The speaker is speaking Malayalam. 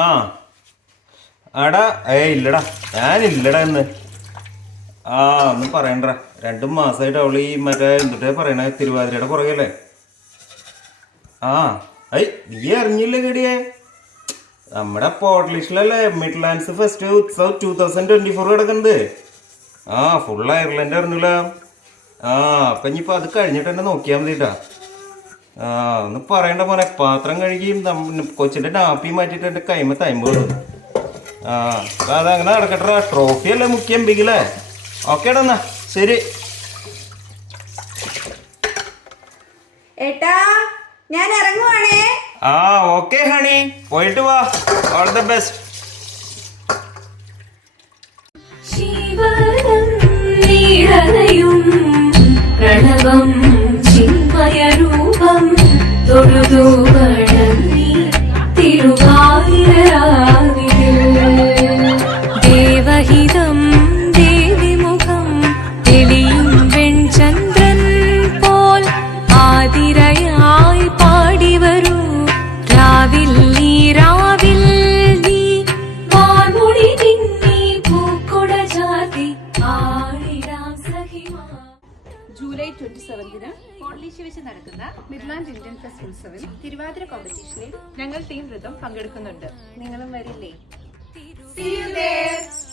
ആ ആടാ ഇല്ലടാ ഞാനില്ലടാ ഇന്ന്. ഒന്നും പറയണ്ട. 2 മാസമായിട്ട് അവള് ഈ മറ്റേ എന്തിട്ടാ പറയണേ തിരുവാതിരയുടെ പുറകെയല്ലേ. നീ അറിഞ്ഞില്ലേ കേടിയേ? നമ്മുടെ പോർട്ട് ലിസ്റ്റിലല്ലേ മിഡ്ലാൻഡ്സ് ഫെസ്റ്റ് ഉത്സവ് 2024 കിടക്കുന്നത്. ഫുൾ അയർലൻഡ് അറിഞ്ഞില്ല. അപ്പൊ ഇനിയിപ്പോൾ അത് കഴിഞ്ഞിട്ട് തന്നെ നോക്കിയാൽ മതിട്ടാ. ഒന്ന് പറയണ്ട മോനെ. പാത്രം കഴുകിയും കൊച്ചിൻ്റെ നാപ്പി മാറ്റിയിട്ട് എൻ്റെ കൈമ തൈമ്പ് വിടും. അപ്പം അതങ്ങനെ നടക്കട്ടെ. ട്രോഫി അല്ലേ മുഖ്യം ബിഗിലേ. ഓക്കേടാ എന്നാ ശരി. ഏട്ടാ ഞാൻ ഇറങ്ങുവാണേ. ഓക്കെ ഹണി, പോയിട്ട് വാ. All the best. പ്രണവം ചിന്മയരൂപം തൊഴുതു വണങ്ങി തിരുവാതിരാവിൽ ദേവഹിതം ദേവിമുഖം തെളിയും വെൺചന്ദ്രൻ പോൽ ആതിരയായി പാടിവരൂ രാവിൽ നീ വാർമുടി തിങ്ങി പൂക്കൊട ചാർത്തി ആടിടാം സഖിമാ. ജൂലൈ 27 പോർട്ട്ലീഷിൽ വെച്ച് നടക്കുന്ന മിഡ്ലാൻഡ് ഇന്ത്യൻ ഫെസ്റ്റ് ഉത്സവിൽ തിരുവാതിര കോമ്പറ്റീഷനിൽ ഞങ്ങൾ ടീം ഋതം പങ്കെടുക്കുന്നുണ്ട്. നിങ്ങളും വരില്ലേ? See you there.